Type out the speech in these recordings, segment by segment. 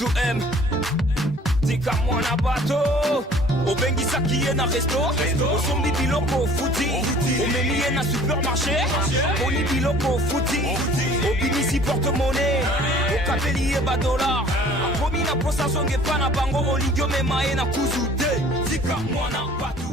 tu aimes tika mwana bato obengisaki ye na resto osombi biloko futi omemi ye na supermarché omoni biloko futi obimisi porte-monnaie okapeli ye badolar akomi na posa zonge pa na bango olingi omema ye na kuzu te tika mwana bato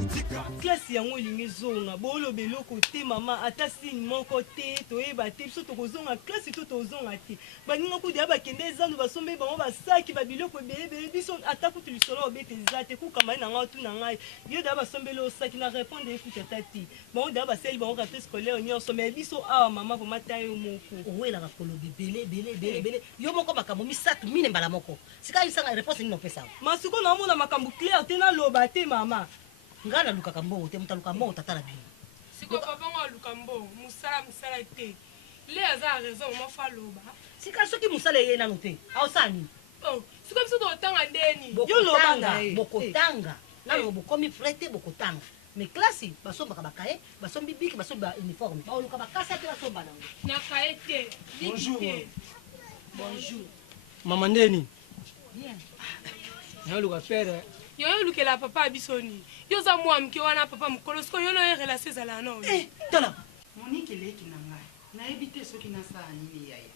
classe yango elingi zonga bolo beloko te mama ata sini moko te toyeba te biso tokozonga classe to tozonga te baninga kude ya bakende ezandu basombe bango basaki babiloko ebelebele biso ata kutu lisolo obete eza te kukamani na ngai tuna ngai yo da basombeli osaki na répondre ekuta ata te bango da baseli bango café scolaire nyonso mais biso awa mama vomata yo moko owelaka kolobi belebele yo moko makambo misato mine mbala moko sika isanga réponse nini opesa masuko naomona makambo clair te naloba te mama nga nalukaka mbongo te mutaluka mbongo tatala bino siko papango aluka mbongo musala te le aza raison mofa aloba sika soki mosala eye nano te aosala nini siko biso totanga ndeni bokotanga nano bokomi prete bokotanga mais classe basombaka bakaye basombi biki basombi ba uniforme baoluka bakasa te basomba nango na kaye te bonjour mama ndeni bien naluka pere yo olukela papa bisoni yo za mwa mke wana papa mukolo siko yo no relation ezala na ono tala Monique eleki na ngai nayebi te soki nasala nini yaya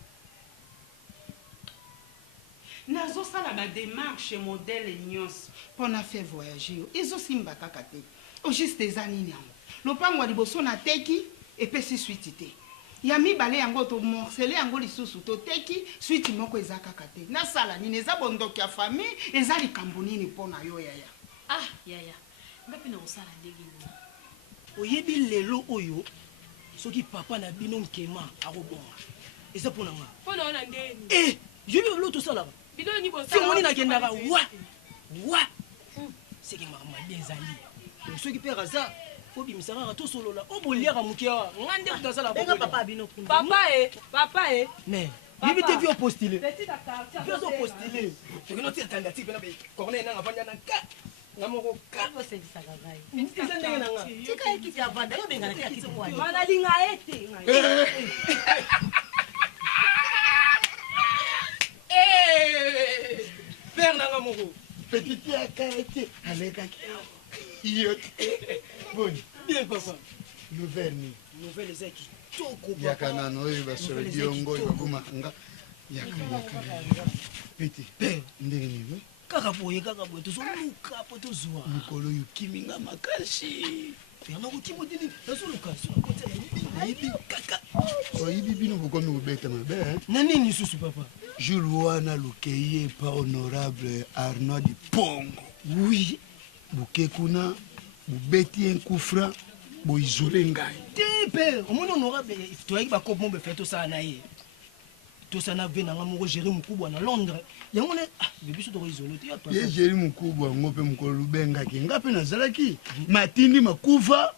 nazosala badémarche modele nyonso mpo na fe voyage yo ezosimba kaka te ojuste eza nini yango lopango ya liboso nateki epesi switi te ya mibale yango tomorcele yango lisusu toteki switi moko eza kaka te nasala nini eza bondoki ya famille eza likambo nini mpo na yo yaya yaya ngapi na kosala ndenge nini oyebi lelo oyo soki papa na bino nkema akobonga eza mpo na nga mpo na ona ndeni yobi olo tosalaka bidoni filmoni nakendaka wa seki makambo mabe ezali soki mpe aza obimisaka kaka tosolola oboliaka moke awa nga nde kutu asala papa mais yebi te vi opostile vi ozo postile toki notia tandati mpena corneille nanga vanja na ka nga moko eza ndenge na nga tika ekiti ya vanda yo bengana te akiti kwani manalinga ete père nanga moko petite akate alekaki yo boni bien papa nouvelle eza kitoko yaka nano oyo basolo biongo bakomanga yaka peti ndenge nini kaka boye tozoluka po tozwa mokolo oyo kiminga makasi nakotimotili nazoluka nayebi kaka oyibi bino bokomi kobeta mabe na nini lisusu papa jour wana lokei epa honorable Arnaud Pongo oui boke kuna bobeti enkufra boisole ngai te mpe omoni honorable toyaki bakope mo befe tosala na ye tosala na ve nanga moko géri mokubwa na Londres yango ne bebiso tokoisole te ye géri mokubwa yango mpe mokolo lubengaki nga mpe nazalaki matindi makufa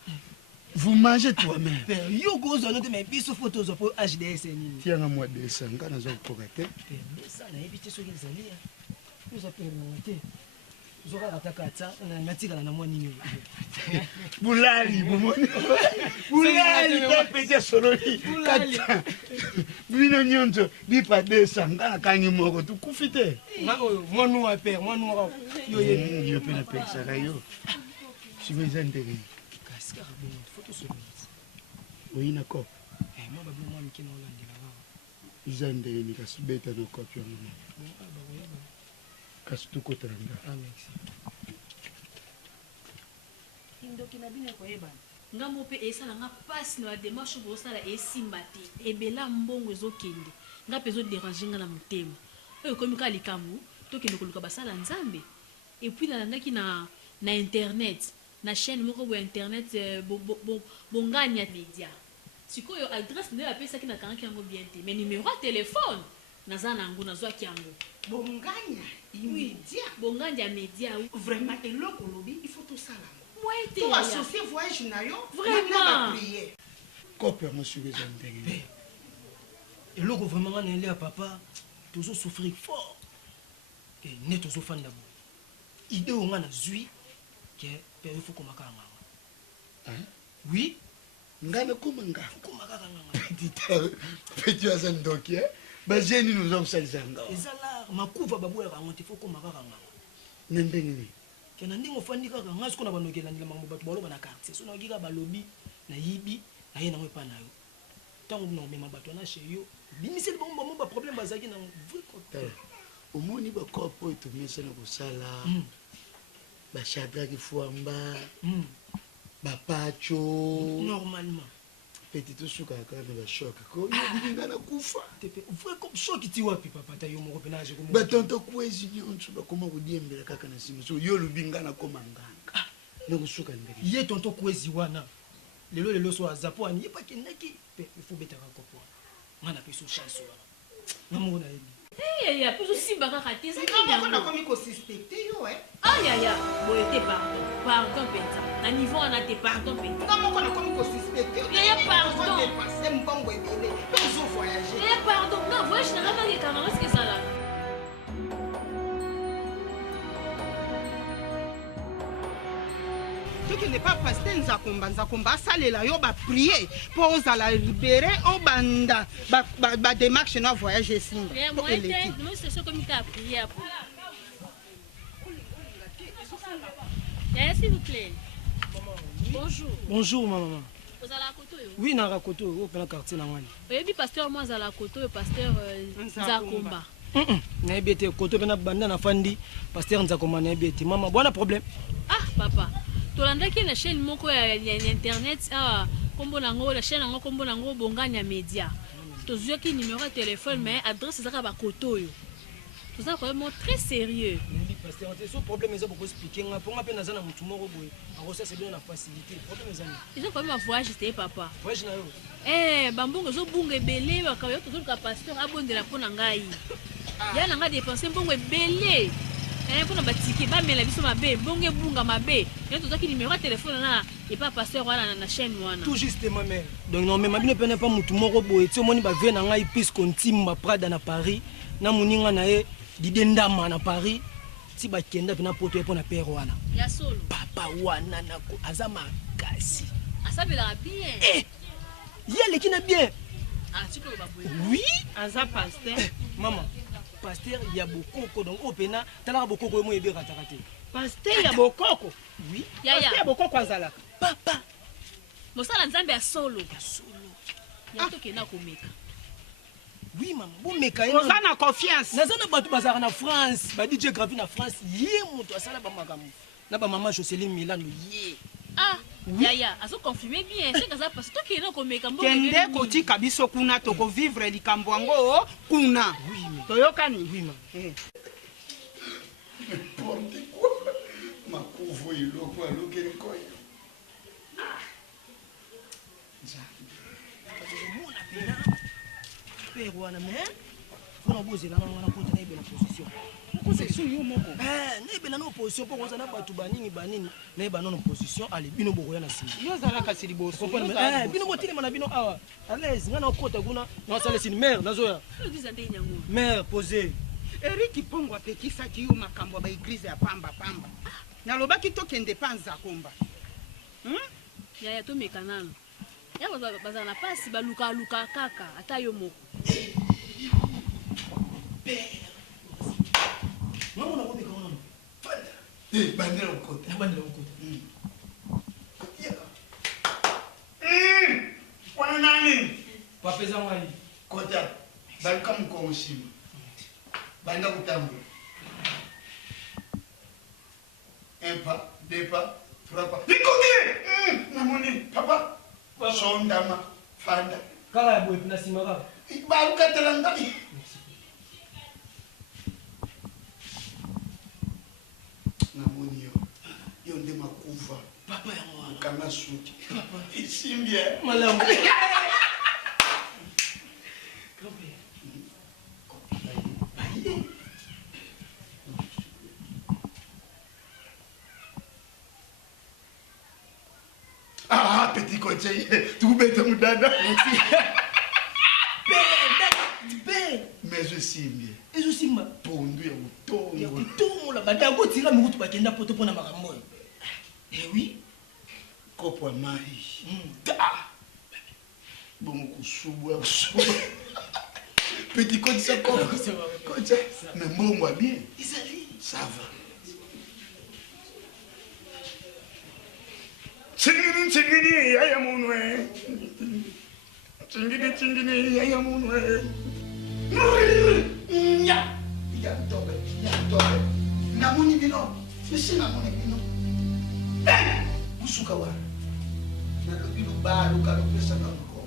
vous mangez toi-même yo kozwa no te mais biso fo tozwa po HDS nini tianga mwa desa nga nazwa kokoka te desa nayebi te soki ezali oza pere nanga te zokaka takata natikala na mwa nini bulali bomoni bulali kapete sololi kata bino nyonso bipadesa nga nakangi moko tukufi te nga oyo mwanuwa pere mwanuwa yo yebi yo mpe napekisaka yo siko eza ndenge kasi kaka bongo foto sololisi oyi na kope mwa babilo mwa mike na olandela kaka eza ndenge kasi beta na kope yango kasi tukotala nga kindoki na bino koyebana ngambo mpe esala nga mpasi na badémarche bosala esimba te ebela mbongo ezokende nga mpe ezoderange nga na motema oyo ekomi kaka likambo tokende koluka basala nzambe epuis nalandaki na internet na chaîne moko boya internet bonganya media sikoyo adresse nde bapesaki nakangaki yango bien te mais numéro ya telefone naza na yango nazwaki yango bonganya immédiat bonganya media vraiment eloko lobi il faut tosala moye te toasocie voyage na yo vraiment kope yango siko eza ndenge eloko vraiment nga na ele ya papa tozosouffrir fort ne tozofanda boye ide oyo nga nazwi ke mpe ifo komaka nganga oui nga nakoma nga komaka kanganga peti aza ndoki bageni noza kosalisa nga ezala makuva baboyaka yango te fo koma kaka nganga na ndenge nini ke na ndenge ofandi kaka nga sikoyo na banokelanila makambo bato baloba na quartier so nayoki kaka balobi nayibi naye nango epa na yo ntango naomema bato wana chez yo bimiseli bango bamo baproblème bazalaki na vrai côté omoni bakopo oyo tomesana kosala bashadraki fwamba bapacho normalement peti tosukaka kaka na bashoke koyobilinga na kufa vrai comme shoki ti wapi papa ta yo moko mpe naje batonto kwezi nyonso bakoma kodiembela kaka na nsima so yo olobi nga nakoma nganga nakosuka ndenge ye tonto kwezi wana lelo so aza po ani ye bakendaki mpe ifo betaka kopo nga na mpe so chance wana nga moko nayebi ya mpe ozosimba kaka te moko nakomi kosuspecte yo ayaya boye te pardon mpenza na niveau wana te pardon mpenza nga moko nakomi kosuspecte yaya pardon dépase mbongo ebele mpe ozovoyage yaya pardon nga voyage nanga nakekanga ngaske ezala tokende pa paster nzakomba asalela yo baprie mpo ozala libere obanda badémarche na voyage esimba po eleki s'il vous plaît. Bonjour. Bonjour maman. Vous allez à Koto? Oui, na Koto, au plein quartier na wani. Oui, pasteur moi à la Koto, pasteur Nzakomba. Na ebete Koto pena banda na fandi, pasteur Nzakomba na ebete. Maman, bon problème. Ah, papa. Tolandaki na chaîne moko ya internet kombo nango la chaîne nango kombo nango Bonganya Media. Tozuaki numéro de téléphone mais adresse ezaka ba Koto yo. Tout ça vraiment très sérieux. Oui, pasteur, c'est un problème mais ça pour expliquer nga pour nga pe nazana mutu moko boye. Arosa c'est bien la facilité. Problème ezani. Ils ont quand même voyage c'était papa. Voyage na yo. Bambongo zo bunga ebele bakayo to ka pasteur abondela pona ngai. Ya nanga dépenser mbongo ebele. Pour na batiki ba mela biso mabe, bonge bunga mabe. Yo to zaki numéro de téléphone na et pas pasteur wana na chaîne wana. Tout juste maman. Donc non mais mabino pena pas mutu moko boye. Ti omoni ba ve na ngai pis kontimba Prada na Paris. Na muninga na ye didendama na Paris. Ti ba kenda pena poto e pona père wana. Ya solo. Papa wana nako azama kasi. Asabela bien. Yale qui na bien. Ah, tu peux pas boire. Oui, aza pasteur. Maman. Pasteur ya bokoko donc opena tala bokoko mo ebe ratakate. Pasteur ya bokoko. Oui. Pasteur ya bokoko azala. Papa. Mosala nzambe ya solo. Ya solo. Ya to kena komeka. Oui maman, bon meka yo. Oza na confiance. Nazana batu bazara na France, ba DJ Gravi na France, ye mutu asala ba makambo. Na ba maman Jocelyne Milano ye. Ah, yaya, aso confirmer bien, c'est que ça parce que kena komeka mbo. Kende kotika biso kuna toko vivre likambo yango kuna. Oui mais toyokani. Oui maman. N'importe quoi. Makuvo iloko alokeli koyo. Père wana mais on a posé là on a compté na belle position. Position yo moko. Na belle na position pour ça na batu banini na ba non position allez bino bokoya na sima. Yo zala kasi liboso. Bino botelema na bino awa. À l'aise ngana okota kuna na sala sini mère nazoya. Mère posé. Eric Pongo apekisaki yo makambo ba église ya pamba. Nalobaki tokende pa Nzakomba. Yaya to mekanano. Ya bazana pasi baluka kaka ata yo moko. Maman na komeka wana. Fanda. Bandela ukota. Bandela ukota. Wana nani? Wapeza mwani. Kota. Balika mkongo shima. Banda kutambula. Un pas, deux pas, trois pas. Écoutez! Namoni, papa. Sondama, fanda. Kala ya boy pina sima kala. Baruka telanga. Namoni yo nde makufa. Papa ya mwana. Kama suti. Papa. Isimbie. Malamu. Ah, petit coach, tu bête mon dada. Mais je suis bien. Et je suis ma pondu ya mutongo. Ya mutongo la badango tira mutu bakenda poto pona makambo. Eh oui. Kopo mai. Bon kusubu ya kusubu. Petit coach, ça coach. Mais bon, moi bien. Ça va. Chingini, yaya munwe. Chingini, yaya munwe. Ya tobe. Namuni bino. Fisi namuni bino. Usuka wa. Na lobilo baru kalau pesa na ko.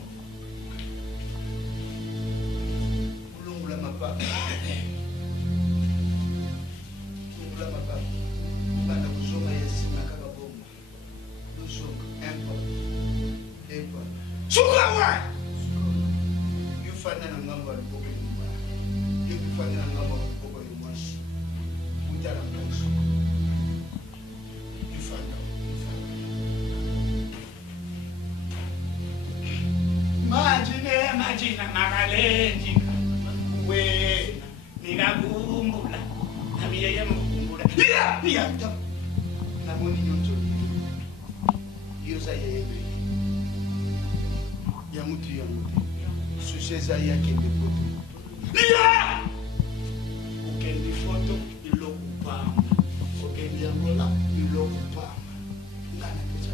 Ulungula mapa. Ulungula mapa. Bana kusoma Yesu na kaka bomba. Usuka empa. Suka wa. Yufana na ngambo alipoko nyuma. Yufana na ngambo alipoko nyuma. Utara mkansu. Yufana. Majina magalenji wena ninakumbula nami yeye mkumbula ya namoni nyonzo yoza yeye ya mtu susheza yake ndepoto ya ukendi foto ilokupama ukendi angola ilokupama ngana pesa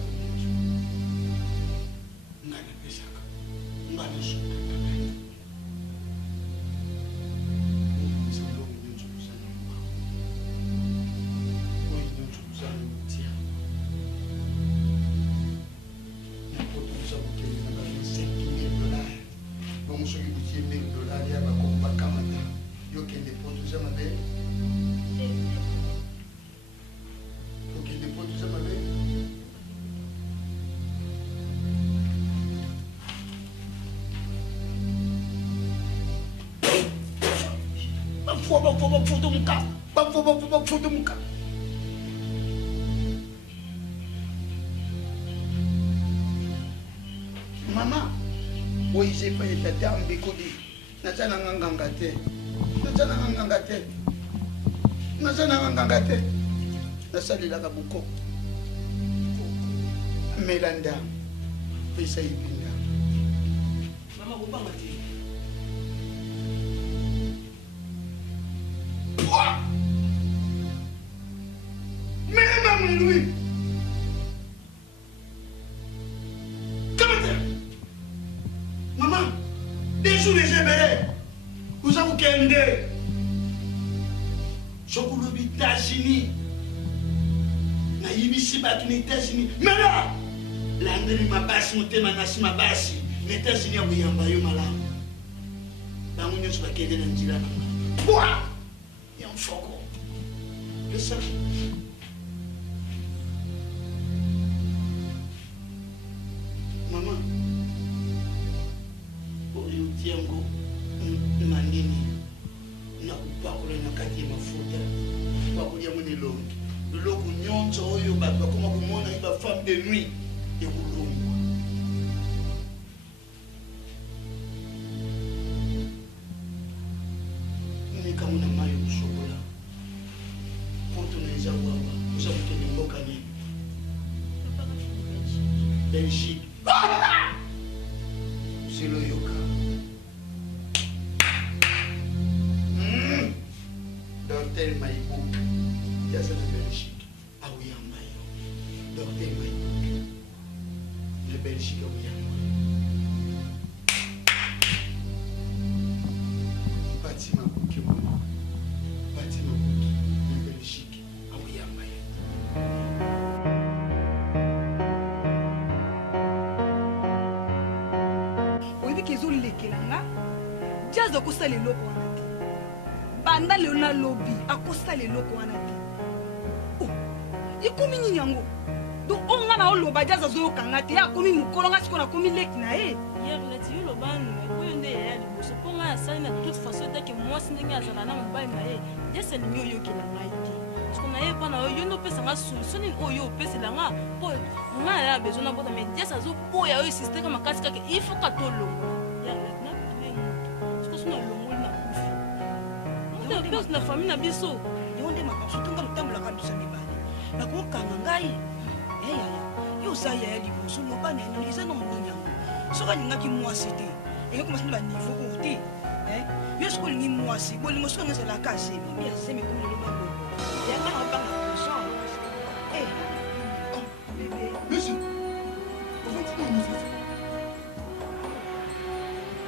Bafudumuka. Mama, oise pa etata mbikudi. Natana nganganga te. Nasalila ka buko. Melanda. Pesa ipinda. Mama kubanga ti. Louis. Comment maman, des jours les éveillés, vous avez qu'un Chokulobi États-Unis. Naïbisi batuni États-Unis. Mais là, l'André m'a bassi, mon thème m'a bassi. Les États-Unis ont eu un baillot malade. Dans mon yeux, je vais quitter l'Anjila. Quoi? Il y a un foco. Que ça? Maman, oyo tiango na nini na kupakula na kati ya mafuta pakulia mwene longi loko nyonso oyo bato bakoma komona iba femme de nuit ekulongwa nika muna mayo kusokola poto na eza waba oza moto ni mboka nini Belgique. C'est le yoga. Docteur Maïbou. Il y a ça de Belgique. Ah oui, en Maïbou. Docteur Maïbou. Le Belgique, ah oui, en Maïbou. Bâtiment Bouki, maman. Bâtiment Bouki. Le Belgique. Ah oui, en Maïbou. Jazz akosala eloko wana te banda lelo na lobi akosala eloko wana te ikomi nini yango donc onga na oloba Jazz azoyokanga te akomi mokolo nga sikoyo nakomi leki na ye yerleti yolobanu oyo nde yaya liboso mpo ngai asali na toute façon etake mwasi ndenge azala na mobali na ye Jazz alingi oyokela ngai te siko na ye mpona yo nde opesanga solution nini oyo opeselanga mpo ngai aya besoin na bota mais Jazz azoboya oyo sisteka makasi kaka ifoka tolongo na famille na biso yonde makaso tunga lutambolaka biso mibale nakokanga ngai yayaya yo oza yaya liboso loba na eza na monini yango soki alingaki mwasi te eyokomasi na baniveau oyo te Yo ce qu'on dit moi si bon les choses c'est la casse mais c'est mais comme le bon. Il y a pas pas de sang. Bébé. Monsieur.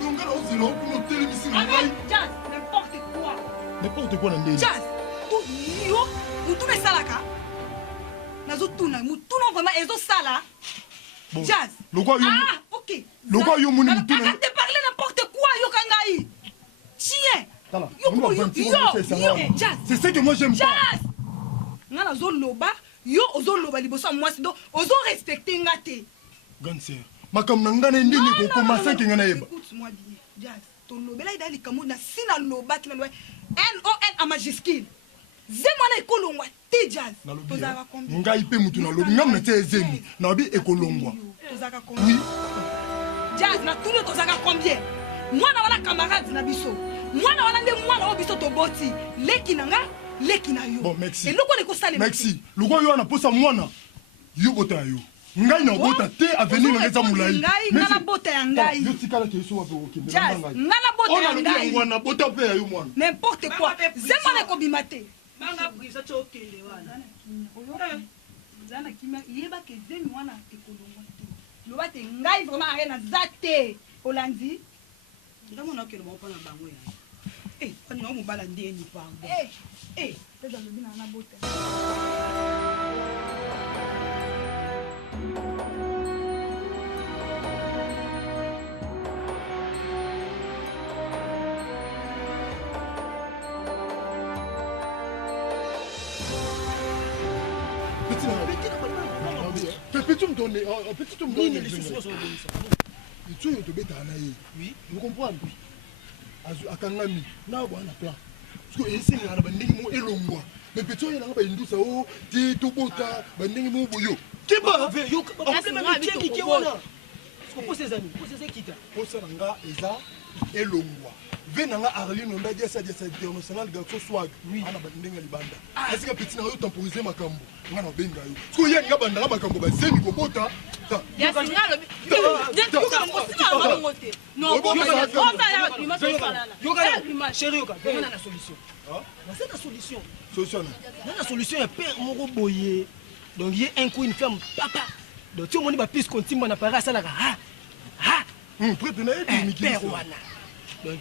Donc alors c'est là pour nous téléviser. Jazz, n'importe quoi. N'importe quoi dans Jazz. Yo, mutu be salaka. Nazotuna, mutu non vraiment ezo sala. Jazz. Le quoi yo? Ah, OK. Le quoi yo moni mutu? Arrête de parler n'importe quoi yo kangai. Chien. C'est ce que moi j'aime pas. Jazz. Ngana zo loba, yo ozo loba liboso moi sido ozo respecter ngate. Ganser. Makam nangana ndini ko commencer ke ngana yeba. Écoute-moi bien. Jazz. Ton lobela ida likamu na sina loba kina loba. NON a majuscule. Zemana ekolongwa te Jazz. Tozaka combien? Ngai pe mutu na lobi ngam na te zemi. Na bi ekolongwa. Tozaka combien? Oui. Jazz na tout le tozaka combien? Moi na wala camarade na biso. Moi na wala nde moi na biso to boti. Leki nanga, leki na yo. Bon, merci. Et loko ne ko sale. Merci. Loko yo na posa mwana. Yo bota yo. Ngai na bota te avenir na ngeza mulai. Ngai ngala bota ya ngai. Yo tikala ke so wapo okende na ngai. Ngala bota ya ngai. Mwana bota pe ya yo mwana. N'importe quoi. Zemana ko bimate. Manga brisa chokele wana. Zana kima yeba ke zemi wana ekolongwa te. Loba te ngai vraiment arena zate. Olandi. Ndamona ke loba na bango ya. Ani no mobala ndeni pango. Peza lobina na bota. Petit me donner, petit me donner. Et tu te bêta na ye. Oui, vous comprenez? Azu akangami na bwana plan. Parce que ese ngana bandingi mo elongwa. Mais petit yo na ba indusa o ti to bota bandingi mo boyo. Keba ve yo problème na tiengi ke wana. Parce que pour ces amis, pour ces kita. Pour ça nga eza elongwa. Venanga Arlene on a dit ça international garçon swag. Ana bandinga libanda. Est-ce que petit na yo temporiser makambo. Ngana benga yo. Parce que yenga banda makambo ba zemi ko bota. Ya singalo. Non, chérie, on a la solution. C'est la solution. Solution. La solution est père moko boye. Donc il y a un coup une femme papa. Donc tu moni ba plus continue na para ça là. Prête na et père wana. Donc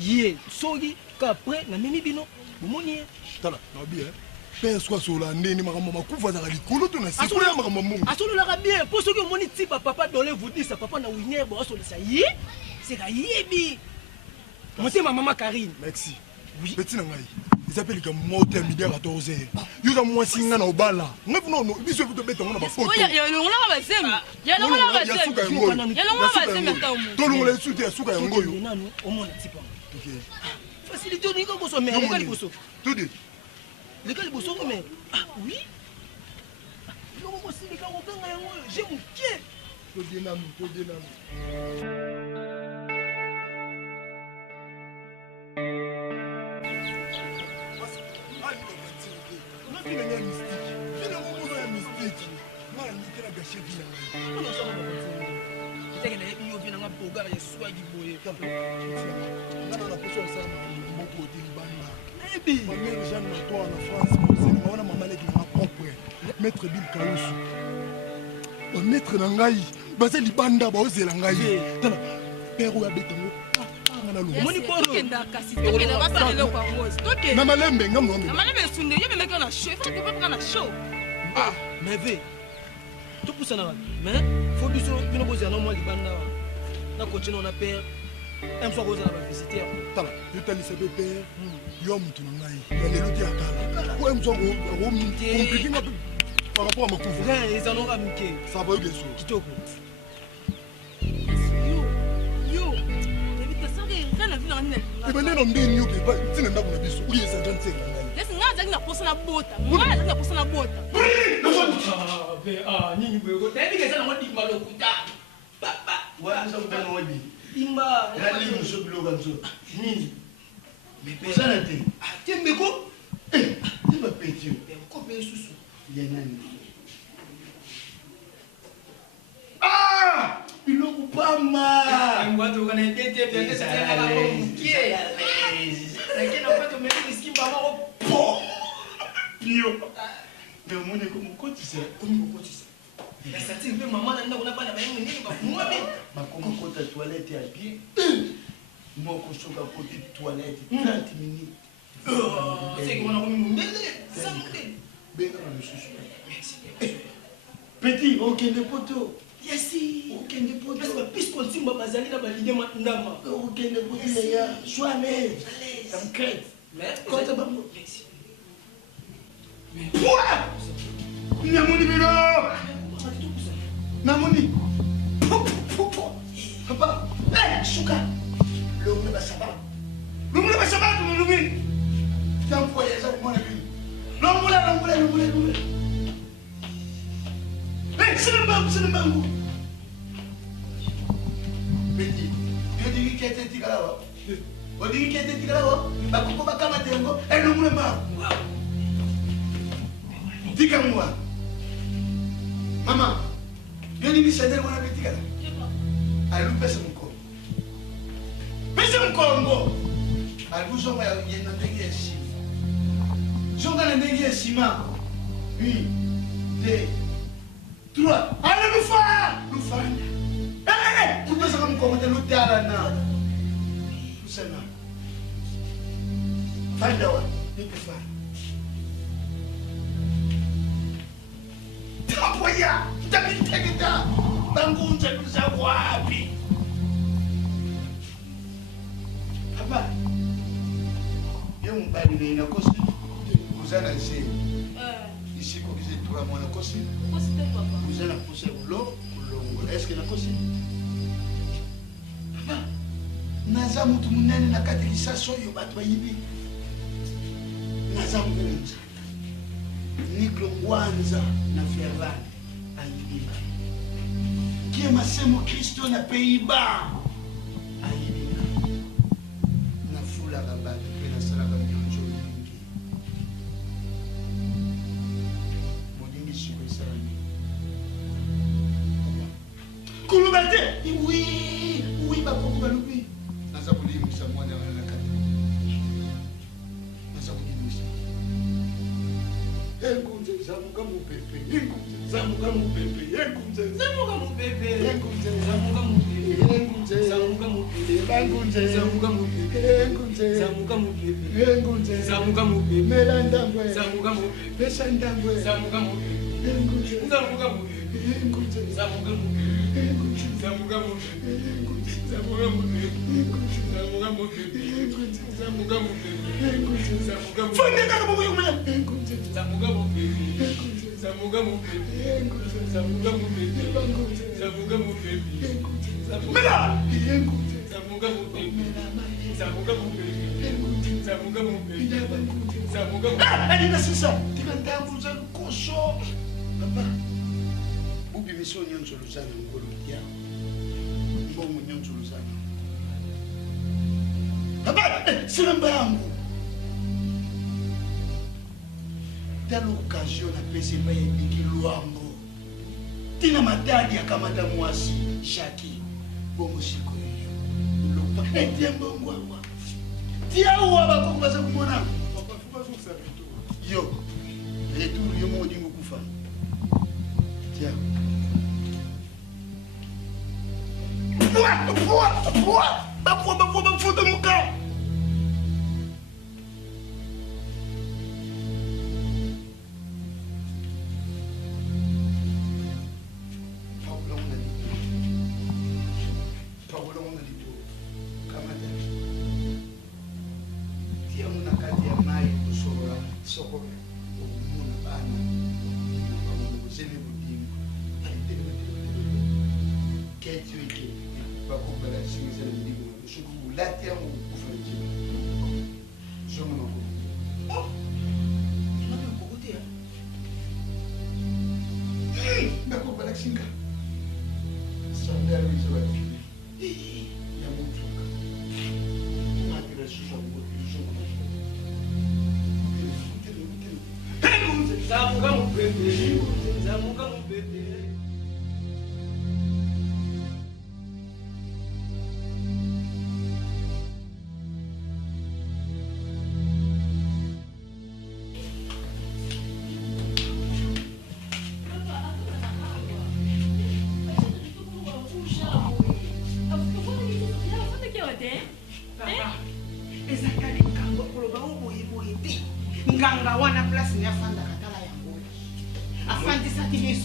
il sogi qu'après na mimi bino. Bomoni. Tala, na bien. Père soit sur la nene makambo makufa za likolo to na siko ya makambo mungu. Asolo la bien pour ceux qui moni type papa dans les vous dire ça papa na winner bo asolo ça yi. C'est ka yebi. Monter ma maman Karine. Merci. Oui. Petit na ngai. Ils appellent comme motel midi à 14h. Yo za moi singa na obala. Ngef non biso vous to beta ngona ba photo. Ya lo ngona ba zemi. Ya lo ngona ba zemi. Ya lo ngona ba zemi ta umu. To lo ngona suti ya suka ya ngoyo. Nanu omona tipo. OK. Facilité ni ko so mais les bosso. Tout dit. Les gars bosso mais ah oui. Non moi si les gars on ganga yango j'ai mon pied. To dinam. Maître Bill Kaousu. Maître Nangai, basé libanda ba ozela ngai. Tala, père ya betango. Moni poro. Na malembe ngam ngam. Na malembe sunde yebe meka na show. Faut que pas na show. Ah, mais ve. Tout pour ça na. Mais faut biso bino boza na moi libanda. Na continue na père. Aime so boza na visiter. Tala, yo tali se père. Yo mutu ngai. Ya lelo ti akala. Ko aime so go compliqué na par rapport à ma couve. Ils en ont ramiqué. Ça va bien sûr. Kitoko. Yo. Et ben non ndeni yo ke ba tina ndako na biso. Uye sa janse nga ngai. Laisse nga zaki na posa na bota. Moi zaki na posa na bota. Nini bwego. Tebi ke sana ngodi malokuta. Papa. Wa nza kutana wadi. Imba. Rali muso biloga nzo. Nini? Mais ça te. Ah, tembeko. Tu vas péter. Ko pe susu. Yanani. Ah! Biloko pama. bato kana tete tete tete na ba mukie lakini napato mimi sikimba mako po bio ndio mone kumukotisa la satine mpe maman na ndako na bana ba yengi nini ba kumwa be makomokota toilette ya bien moko soka côté toilette 30 minutes c'est qu'on a remis mon bébé ça monte benga na misusu petit okende poto yesi okende poto parce que puisqu'on simba bazali na balide ndama okende poto ya sois à l'aise t'inquiète mais quand tu vas quoi namoni bino namoni papa suka lombe basaba tumulumi tampoyeza kumona bino lombula sinembangu beti yodingi kete tikalawa bakoko bakama tengo elomule mbangu tika mwa mama yodingi sendele mwana betikala alupesa mkongo aluzonga yena ndenge ya sima zonga na ndenge ya sima 1 2 3 ale lufanya kupesa mkongo te lutala na lusana fanda wa nikufa tapoya tabitegeta bangunze kuza wapi papa yo mbali ne nakosi kuzana nse isiko kize tura mwana kosi kuzana puse ulo kulongo est-ce que nakosi papa naza mutu munene nakatekisa soyo bato bayibi naza munza niklo ngwanza na ferran ayibiba kie masemo kristo na peiba ayibiba nafulaka bato mpe nasalaka nyonso mingi molingi siko esalami kuluba te wi bakoko balobi naza kolimisa mwana wana na kati naza kolimisa enkunze zamuka mupepe zamuka mupepe alina sisa tikandavuza lukoso papa ubimiso nyonso luzana ngolo ya mbongo nyonso luzana papa silamba yangu telle occasion apesi epai ebiki lwambo tina matadi akamata mwasi shaki bongo sikoyo lopa etie mbongo awa tiawa bakoko baza kumona yo retour yo modingo kufa tia bafuta muka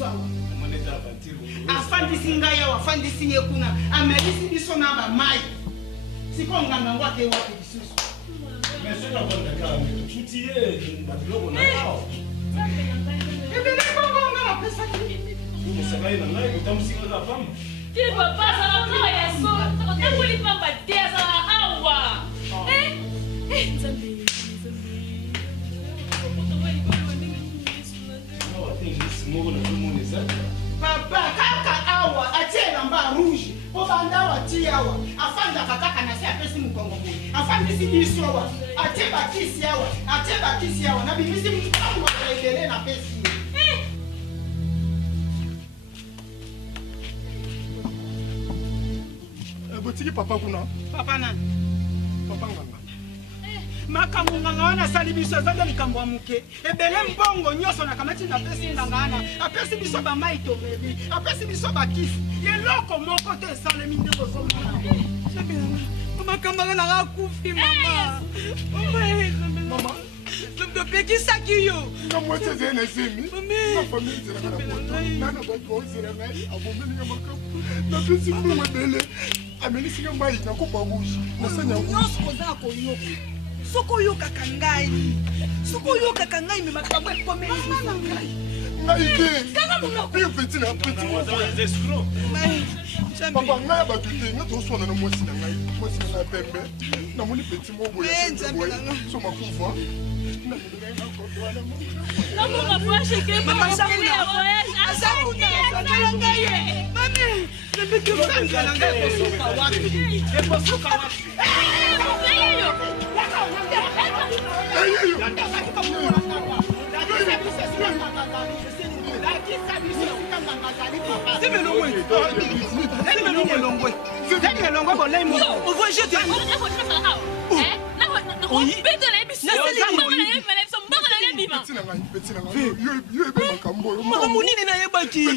biso awa afandisi ngai awa afandisi ye kuna amelisi biso na bamai siko nganga ngo ake wapi lisusu ebele bongonga bapesaki papa azala kaka ya so otakoli pamba te azala awa nzambe papa kaka awa atie elamba rouge po banda awa atie awa afandaka kaka na se apesi mokongo boye afandisi biso awa atie bakisi awa na bimisi mpango ebele na pesi botiki papa kuna papa nani papa nganga makambo nganga wana asali biso eza nde likambo ya moke ebele mbongo nyonso nakamati na apesi nganga wana apesi biso bamai tomeli apesi biso bakisi eloko moko te esalemi nde bozomona makambo anga nanga akufi mama topekisaki yo nga mwasi ezali na semi na famille ezelaka na poto nana bato baozela ngai abomelinga makambo napesi mbongo ebele amelisinga mai na kopa rouge nasanya nyonso ozala koyoka soki oyokaka ngai me makambo ekomeli na ngai ngai te oyo peti na peti papa ngai ya bato te nga tozoswana na mwasi na ngai pembe namoni peti moko boye so makufa monini nayebaki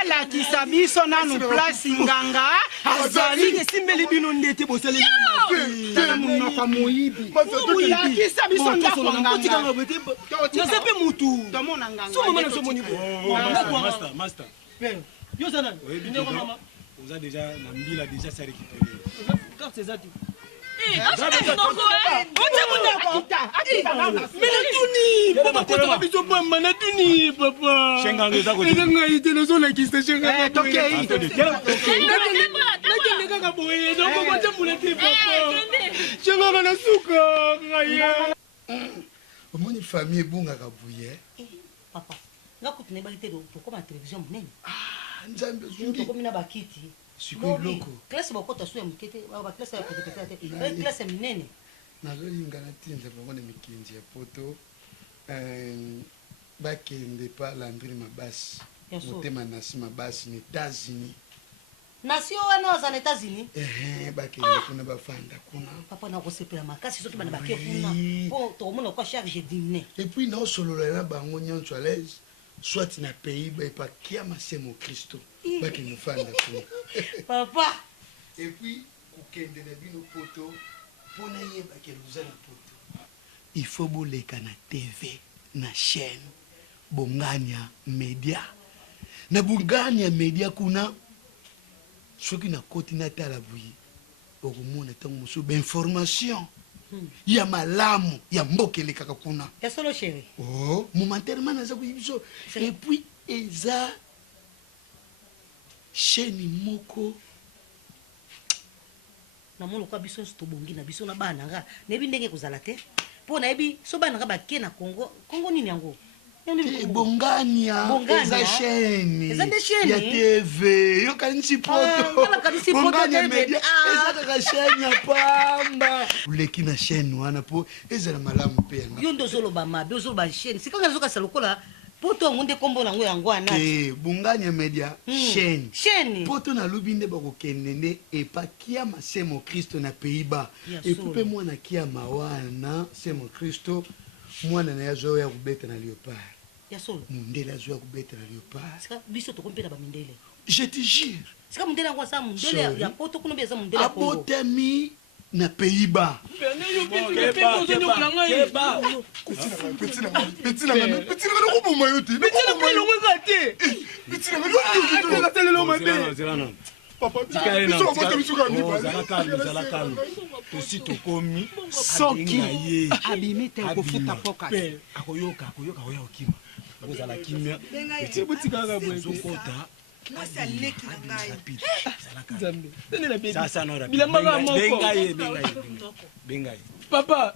alakisa biso nanu place nganga azali esimbeli bino ndete bosaleli monoko moyibi olakisa biso ndako naza mpe mutu tomona Master. Yo ça nan. Oza déjà na mbila déjà ça récupéré. Carte c'est ça tu. omoni famille ebungaka buye papa ngakuti nayebalite tokoma télévision monene nzambe zungi tokomi na bakiti sikoyo loko classe bakota so ya mokete baklasse ya petepete te classe minene nazolinga natinza bango na mikinzi ya poto bakende pa landri mabasi motema nasi mabasi na États-Unis nasi wana waza na États-Unis bakende kuna bafanda kuna papa nakosepela makasi soki bana bake kuna mpo tokomona kwa charge dîner et puis naosolola na bango nyonso à l'aise soit na Pays-Bas epakia masemo Kristo bakende fanda kuna papa et puis kokende na bino poto mpona yebake luza na poto il faut boleka na TV na chaîne bongania media na bongania media kuna soki na koti na tala buyi okomona ntango mosusu bainformation ya malamu ya mboka elekaka kuna ya solo chéri momentairement naza koyi biso et puis eza chaîne moko namoni kwa biso nyonso tobongi na biso na bana nga nayebi ndenge kozala te mpo nayebi so bana nga bake na kongo nini yango bongania eza chaîne ya TV yokanisi poto bongania media eza kaka chaîne ya pamba uleki na chaîne wana mpo ezala malamu mpe yanga yo nde ozoloba mabe ozoloba chaîne sikanga ezokasa lokola poto yango nde kombo nango yango wana bongania media chaîne poto nalobi nde bakokende nde epakia masemo Kristo na Pays-Bas epu mpe mwana kiama wana semo Kristo mwana na ye azoya kobeta na léopard mundele azoya kobeta na léopard biso tokompela bamindele je te jure sika mundele yango asa mundele ya poto kuna mpe eza mundele ya Kongo abotami na Pays-Bas. soki abimi te kofuta poka akoyoka oya okima ozala kimia ezokota mwasi aleki na ngai sasa bengai papa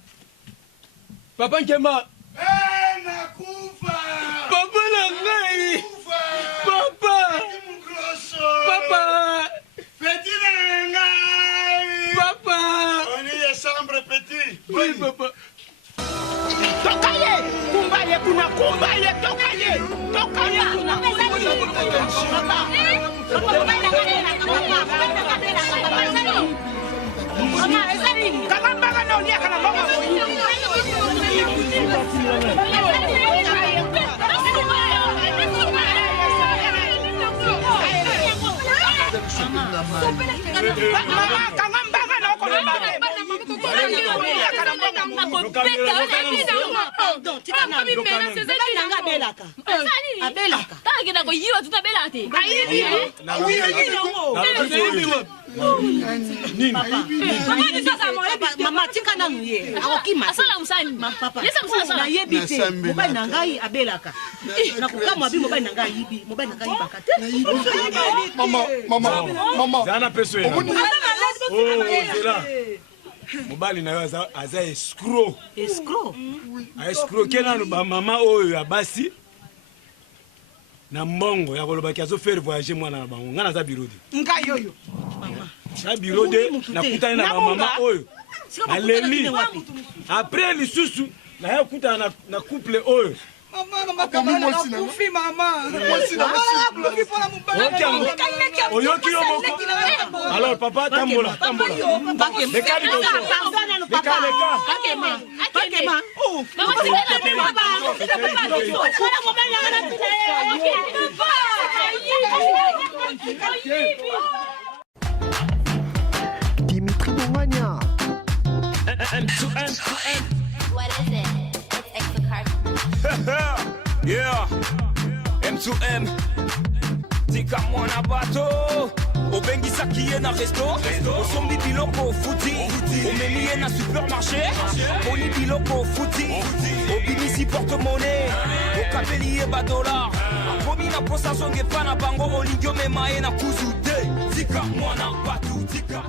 nkema nakufa papa na ngai papa petit na ngai papa on est chambre petit oui papa tokaye kumbaye kuna kumbaye tokaye kuna mama ezali kama mbanga na olia kana mbanga mama tika nanu ye akokima asala musani papa lesa musala nayebi te mobali na ngai abelaka nakokamwa abi mobali na ngai ayibi mobali na ngai ayibaka te mama zana peso mobali na yo aza escro aescroke nano bamama oyo abasi na mbongo ya kolobaki azofere voyage mwana na bango ngai naza birode ngai oyo na birode nakutani na bamama oyo naleli apres lisusu naya kutana na couple oyo oyoki yo moko alors papa tambola leka liboso Dimitri Bongania. What is it? It's extra card. Yeah, M2M tika mwana bato obengisa ye na resto osombi biloko futi omemi ye na supermarché boni biloko futi obimisi porte-monnaie okabeli ye $, akomi na posa zonge pa na bango olingi omema ye na kuzu te tika mwana bato tika